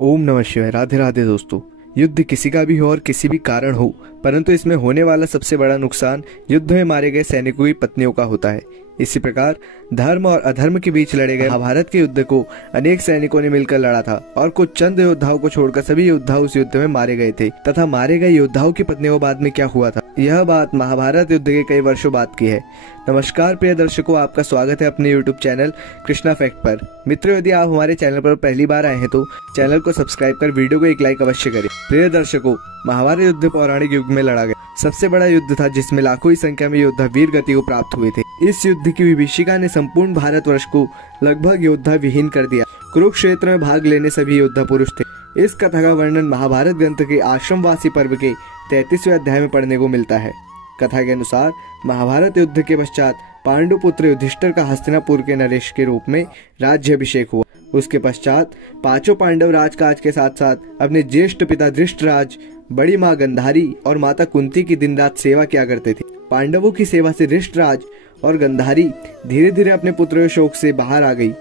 ओम नमः शिवाय। राधे राधे दोस्तों। युद्ध किसी का भी हो और किसी भी कारण हो, परंतु इसमें होने वाला सबसे बड़ा नुकसान युद्ध में मारे गए सैनिकों की पत्नियों का होता है। इसी प्रकार धर्म और अधर्म के बीच लड़े गए महाभारत के युद्ध को अनेक सैनिकों ने मिलकर लड़ा था और कुछ चंद योद्धाओं को छोड़कर सभी योद्धा उस युद्ध में मारे गए थे। तथा मारे गए योद्धाओं की पत्नियों को बाद में क्या हुआ था, यह बात महाभारत युद्ध के कई वर्षों बाद की है। नमस्कार प्रिय दर्शकों, आपका स्वागत है अपने YouTube चैनल कृष्णा फैक्ट पर। मित्रों, यदि आप हमारे चैनल पर पहली बार आए हैं तो चैनल को सब्सक्राइब कर वीडियो को एक लाइक अवश्य करें। प्रिय दर्शकों, महाभारत युद्ध पौराणिक युग में लड़ा गया सबसे बड़ा युद्ध था, जिसमें लाखों ही संख्या में योद्धा वीर गति को प्राप्त हुए थे। इस युद्ध की विभीषिका ने संपूर्ण भारतवर्ष को लगभग योद्धा विहीन कर दिया। कुरुक्षेत्र में भाग लेने सभी योद्धा पुरुष थे। इस कथा का वर्णन महाभारत ग्रंथ के आश्रमवासी पर्व के 33वें अध्याय में पढ़ने को मिलता है। कथा के अनुसार महाभारत युद्ध के पश्चात पांडु पुत्र युधिष्ठिर का हस्तिनापुर के नरेश के रूप में राज्याभिषेक हुआ। उसके पश्चात पांचों पांडव राजकाज के साथ साथ अपने ज्येष्ठ पिता धृष्टराज, बड़ी माँ गंधारी और माता कुंती की दिन रात सेवा किया करते थे। पांडवों की सेवा से धृष्टराज और गंधारी धीरे धीरे अपने पुत्र शोक से बाहर आ गई।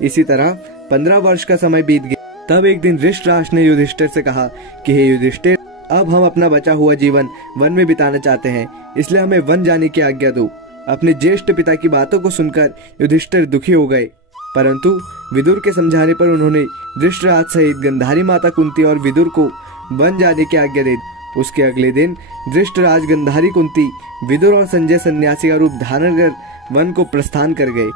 इसी तरह 15 वर्ष का समय बीत गया। तब एक दिन धृष्टराज ने युधिष्ठिर से कहा कि हे युधिष्ठिर, अब हम अपना बचा हुआ जीवन वन में बिताना चाहते हैं, इसलिए हमें वन जाने की आज्ञा दो। अपने ज्येष्ठ पिता की बातों को सुनकर युधिष्ठिर दुखी हो गए, परंतु विदुर के समझाने पर उन्होंने धृष्टराज सहित गंधारी, माता कुंती और विदुर को वन जाने की आज्ञा दे दी। उसके अगले दिन धृष्टराज, गंधारी, कुंती, विदुर और संजय सन्यासी का रूप धारण कर वन को प्रस्थान कर गए।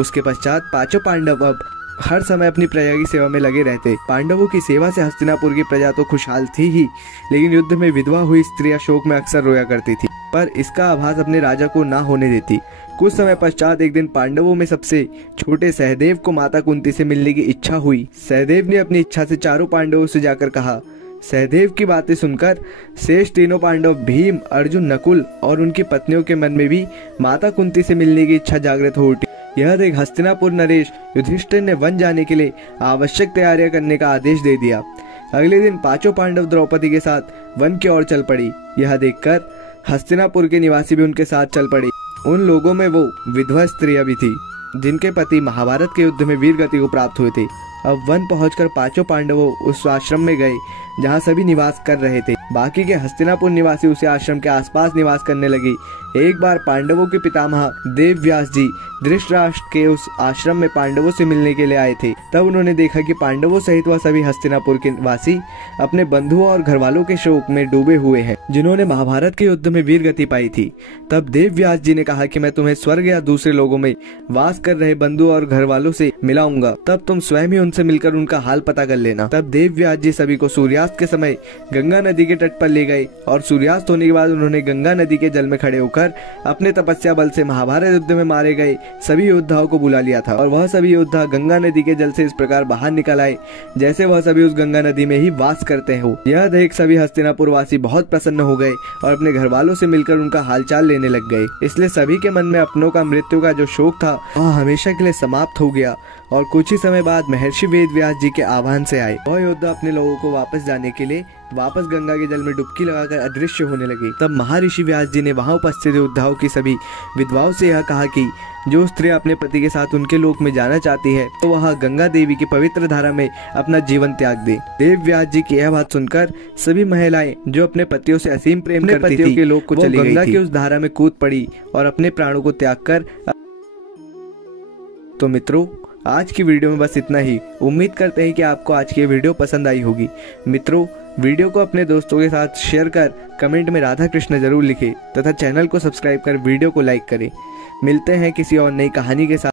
उसके पश्चात पांचों पांडव अब हर समय अपनी प्रजा की सेवा में लगे रहते। पांडवों की सेवा से हस्तिनापुर की प्रजा तो खुशहाल थी ही, लेकिन युद्ध में विधवा हुई स्त्रियां शोक में अक्सर रोया करती थी, पर इसका आभास अपने राजा को ना होने देती। कुछ समय पश्चात एक दिन पांडवों में सबसे छोटे सहदेव को माता कुंती से मिलने की इच्छा हुई। सहदेव ने अपनी इच्छा से चारों पांडवों से जाकर कहा। सहदेव की बातें सुनकर शेष तीनों पांडव भीम, अर्जुन, नकुल और उनकी पत्नियों के मन में भी माता कुंती से मिलने की इच्छा जागृत हो उठी। यह देख हस्तिनापुर नरेश युधिष्ठिर ने वन जाने के लिए आवश्यक तैयारियां करने का आदेश दे दिया। अगले दिन पांचों पांडव द्रौपदी के साथ वन की ओर चल पड़ी। यह देखकर हस्तिनापुर के निवासी भी उनके साथ चल पड़े। उन लोगों में वो विधवा स्त्रियां भी थी जिनके पति महाभारत के युद्ध में वीर गति को प्राप्त हुए थे। अब वन पहुंचकर पांचों पांडवों उस आश्रम में गए जहां सभी निवास कर रहे थे। बाकी के हस्तिनापुर निवासी उसे आश्रम के आसपास निवास करने लगे। एक बार पांडवों के पितामह देवव्यास जी धृतराष्ट्र के उस आश्रम में पांडवों से मिलने के लिए आए थे। तब उन्होंने देखा कि पांडवों सहित वह सभी हस्तिनापुर के वासी अपने बंधुओं और घरवालों के शोक में डूबे हुए हैं, जिन्होंने महाभारत के युद्ध में वीर गति पाई थी। तब देवव्यास जी ने कहा कि मैं तुम्हें स्वर्ग या दूसरे लोगों में वास कर रहे बंधुओं और घरवालों से मिलाऊंगा, तब तुम स्वयं ही उनसे मिलकर उनका हाल पता कर लेना। तब देवव्यास जी सभी को सूर्यास्त के समय गंगा नदी के तट पर ले गए और सूर्यास्त होने के बाद उन्होंने गंगा नदी के जल में खड़े होकर अपने तपस्या बल से महाभारत युद्ध में मारे गए सभी योद्धाओं को बुला लिया था। और वह सभी योद्धा गंगा नदी के जल से इस प्रकार बाहर निकल आए जैसे वह सभी उस गंगा नदी में ही वास करते हो। यह देख सभी हस्तिनापुर वासी बहुत प्रसन्न हो गए और अपने घर वालों से मिलकर उनका हालचाल लेने लग गए। इसलिए सभी के मन में अपनों का मृत्यु का जो शोक था वह हमेशा के लिए समाप्त हो गया और कुछ ही समय बाद महर्षि वेदव्यास जी के आह्वान से आए। वह योद्धा अपने लोगों को वापस जाने के लिए वापस गंगा के जल में डुबकी लगाकर अदृश्य होने लगे। तब महर्षि व्यास जी ने वहां उपस्थित योद्धाओं की सभी विधवाओं से यह कहा कि जो स्त्री अपने पति के साथ उनके लोक में जाना चाहती है तो वह गंगा देवी की पवित्र धारा में अपना जीवन त्याग दे। देवव्यास जी की यह बात सुनकर सभी महिलाएं जो अपने पतियों से असीम प्रेम करती थी के लोक को चली गई, गंगा की उस धारा में कूद पड़ी और अपने प्राणों को त्याग कर। तो मित्रों, आज की वीडियो में बस इतना ही। उम्मीद करते हैं कि आपको आज की वीडियो पसंद आई होगी। मित्रों, वीडियो को अपने दोस्तों के साथ शेयर कर कमेंट में राधा कृष्ण जरूर लिखें तथा चैनल को सब्सक्राइब कर वीडियो को लाइक करें। मिलते हैं किसी और नई कहानी के साथ।